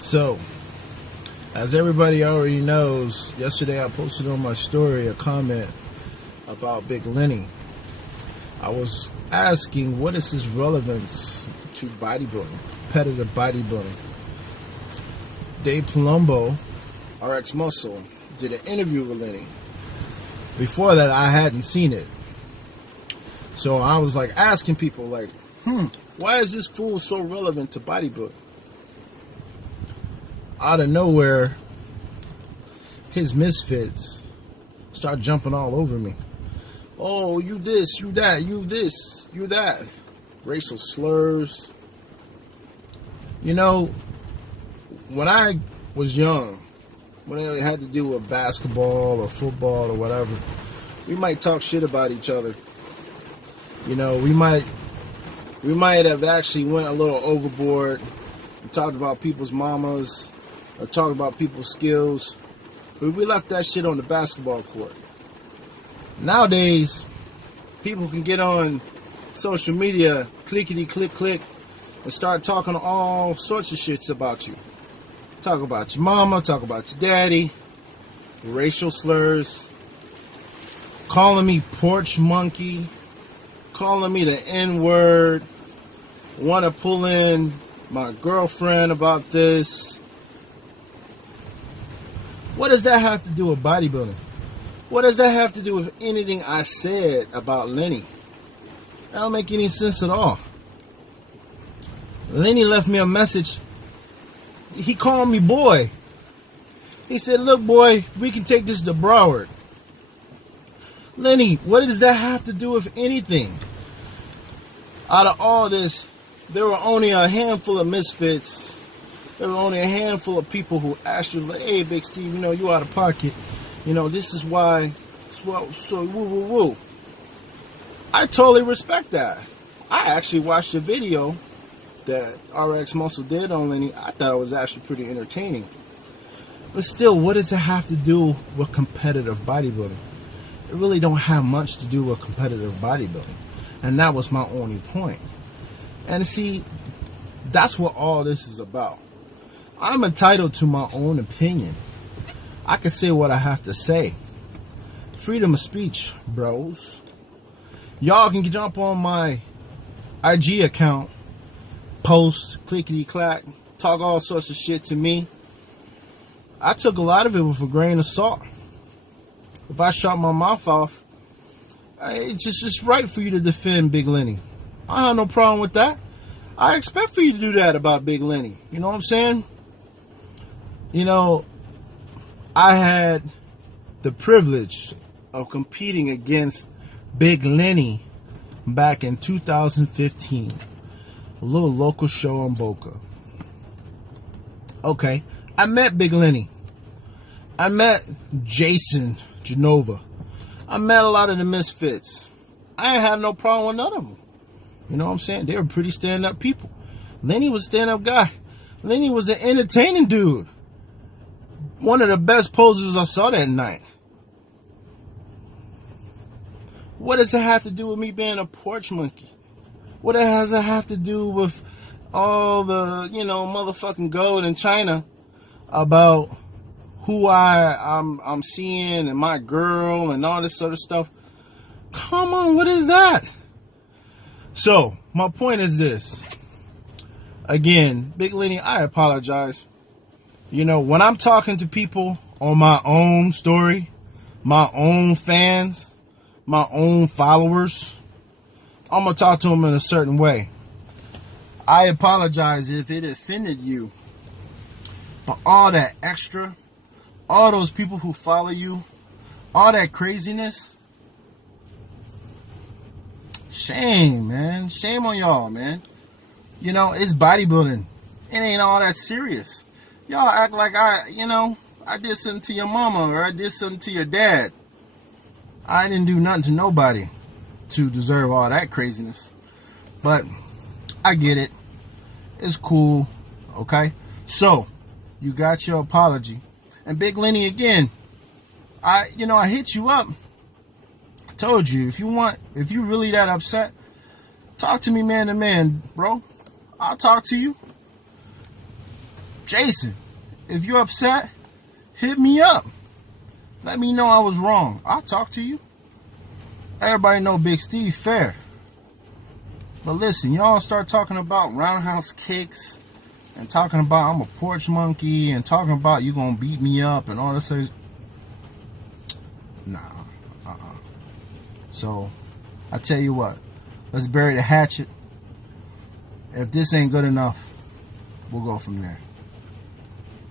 So, as everybody already knows, yesterday I posted on my story a comment about Big Lenny. I was asking, what is his relevance to bodybuilding, competitive bodybuilding? Dave Palumbo, RX Muscle, did an interview with Lenny. Before that, I hadn't seen it. So I was like asking people why is this fool so relevant to bodybuilding? Out of nowhere, his Misfits start jumping all over me. Oh, you this, you that, you this, you that. Racial slurs. You know, when I was young, when it had to do with basketball or football or whatever, we might talk shit about each other. You know, we might have actually went a little overboard and talked about people's mamas or talked about people's skills. But we left that shit on the basketball court. Nowadays, people can get on social media, clickety click click, and start talking all sorts of shits about you. Talk about your mama, talk about your daddy, racial slurs, calling me porch monkey, calling me the N-word, want to pull in my girlfriend about this. What does that have to do with bodybuilding? What does that have to do with anything I said about Lenny? That don't make any sense at all. Lenny left me a message. He called me boy. He said, look, boy, we can take this to Broward. Lenny, what does that have to do with anything? Out of all this, there were only a handful of misfits. There were only a handful of people who actually like, hey, Big Steve, you know, you out of pocket. You know, this is why, so woo, woo, woo. I totally respect that. I actually watched a video that RX Muscle did on Lenny. I thought it was actually pretty entertaining. But still, what does it have to do with competitive bodybuilding? It really don't have much to do with competitive bodybuilding. And that was my only point. And see, that's what all this is about. I'm entitled to my own opinion. I can say what I have to say. Freedom of speech, bros. Y'all can jump on my IG account, post, clickety clack, talk all sorts of shit to me. I took a lot of it with a grain of salt. If I shut my mouth off, it's just right for you to defend Big Lenny. I have no problem with that. I expect for you to do that about Big Lenny. You know what I'm saying? You know, I had the privilege of competing against Big Lenny back in 2015. A little local show in Boca. Okay, I met Big Lenny. I met Jason Genova. I met a lot of the Misfits. I ain't had no problem with none of them. You know what I'm saying? They were pretty stand-up people. Lenny was a stand-up guy. Lenny was an entertaining dude. One of the best posers I saw that night. What does it have to do with me being a porch monkey? What does it have to do with all the, motherfucking gold in China about who I'm seeing and my girl and all this sort of stuff? Come on, what is that? So, my point is this. Again, Big Lenny, I apologize. You know, when I'm talking to people on my own story, my own fans, my own followers, I'm going to talk to them in a certain way. I apologize if it offended you. But all that extra, all those people who follow you, all that craziness, shame, man. Shame on y'all, man. You know, it's bodybuilding. It ain't all that serious. Y'all act like I did something to your mama or I did something to your dad. I didn't do nothing to nobody to deserve all that craziness. But I get it. It's cool. Okay? So, you got your apology. And Big Lenny, again, I hit you up. I told you, if you really that upset, talk to me man to man, bro. I'll talk to you. Jason, if you're upset, hit me up. Let me know I was wrong. I'll talk to you. Everybody know Big Steve fair. But listen, y'all start talking about roundhouse kicks and talking about I'm a porch monkey and talking about you gonna beat me up and all this. Nah, So, I tell you what, let's bury the hatchet. If this ain't good enough, we'll go from there.